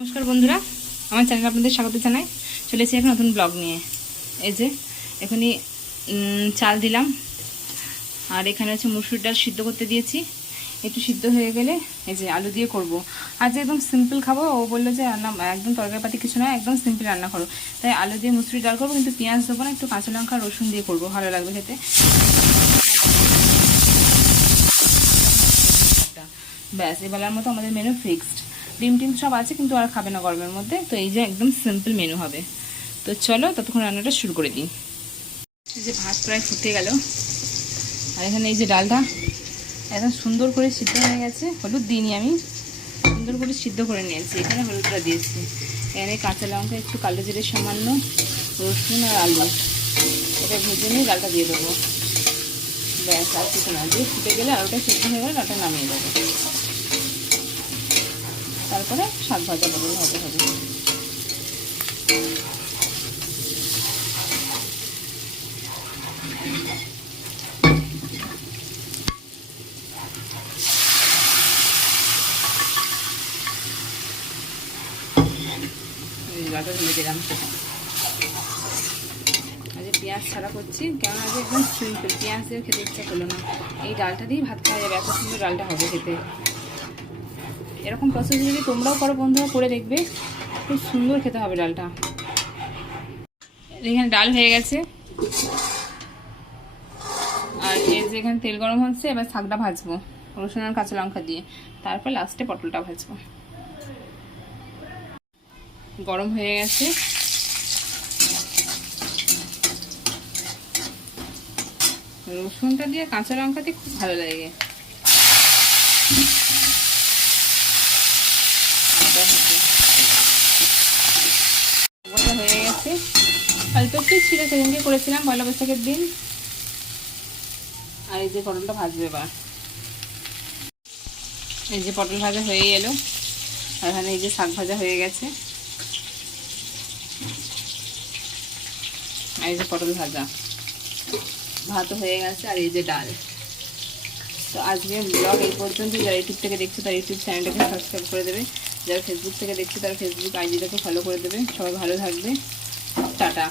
নমস্কার বন্ধুরা, আমার চ্যানেলে আপনাদের স্বাগত জানাই। চলে এসেছি একটা নতুন ব্লগ নিয়ে। এই যে এখানে চাল দিলাম, আর এখানে হচ্ছে মুসুর ডাল সিদ্ধ করতে দিয়েছি। একটু সিদ্ধ হয়ে গেলে এই যে আলু দিয়ে করব। আজ একদম সিম্পল খাবো। ও বললো যে রান্না একদম তরকারিপাতি কিছু নয়, একদম সিম্পল রান্না করো। তাই আলু দিয়ে মুসুরি ডাল করবো, কিন্তু পেঁয়াজ দেবো না, একটু কাঁচা লঙ্কা রসুন দিয়ে করবো, ভালো লাগবে খেতে। ব্যাস, এবেলার মতো আমাদের মেনু ফিক্সড। ডিম টিম সব আছে, কিন্তু আর খাবে না গরমের মধ্যে, তো এই যে একদম সিম্পল মেনু হবে। তো চলো ততক্ষণ রান্নাটা শুরু করে দিই। এই যে ভাত প্রায় ফুটে গেল, আর এখানে এই যে ডালটা একদম সুন্দর করে সিদ্ধ হয়ে গেছে। হলুদ দিইনি আমি, সুন্দর করে সিদ্ধ করে নিয়েছি। এখানে হলুদটা দিয়েছি, এখানে কাঁচা লঙ্কা, একটু কালো জিরে সামান্য, রসুন আর আলু, এটা ভেজে নিয়ে ডালটা দিয়ে দেবো। ব্যাস, আর কিছু না। দিয়ে ফুটে গেলে আলুটা সিদ্ধ হয়ে গেলে ডালটা নামিয়ে দেবো। তারপরে শাক ভাজা বদল হবে। ডালটা ঢেলে দিলাম। আজ পেঁয়াজ ছাড়া করছি, কেন আজ একদম সিম্পল, পেঁয়াজ দিয়ে খেতে ইচ্ছা করলো না। এই ডালটা দিয়েই ভাত খাওয়া যাবে, এত সুন্দর ডালটা হবে খেতে। এরকম প্রসেস যদি তোমরাও করো বন্ধুরা, করে দেখবে, খুব সুন্দর খেতে হবে ডালটা। এখানে ডাল হয়ে গেছে, আর এই যে এখানে তেল গরম হচ্ছে। এবার শাকটা ভাজবো রসুন আর কাঁচা লঙ্কা দিয়ে, তারপর লাস্টে পটলটা ভাজবো। গরম হয়ে গেছে, রসুনটা দিয়ে কাঁচা লঙ্কা দিয়ে খুব ভালো লাগে। হয়ে গেছে, অল্প একটু ছিল, সেদিনকে করেছিলাম পয়লা বৈশাখের দিন। আর এই যে পটলটা ভাজবে এবার। এই যে পটল ভাজা হয়ে এলো, আর এখানে এই যে শাক ভাজা হয়ে গেছে, আর এই যে পটল ভাজা, ভাতও হয়ে গেছে, আর এই যে ডাল। তো আজকের ব্লগ এই পর্যন্ত। যারা ইউটিউব থেকে দেখছো তারা ইউটিউব চ্যানেলটাকে সাবস্ক্রাইব করে দেবে, যারা ফেসবুক থেকে দেখছো তারা ফেসবুক আইডিটাকে ফলো করে দেবে। সবাই ভালো থাকবে, টাটা।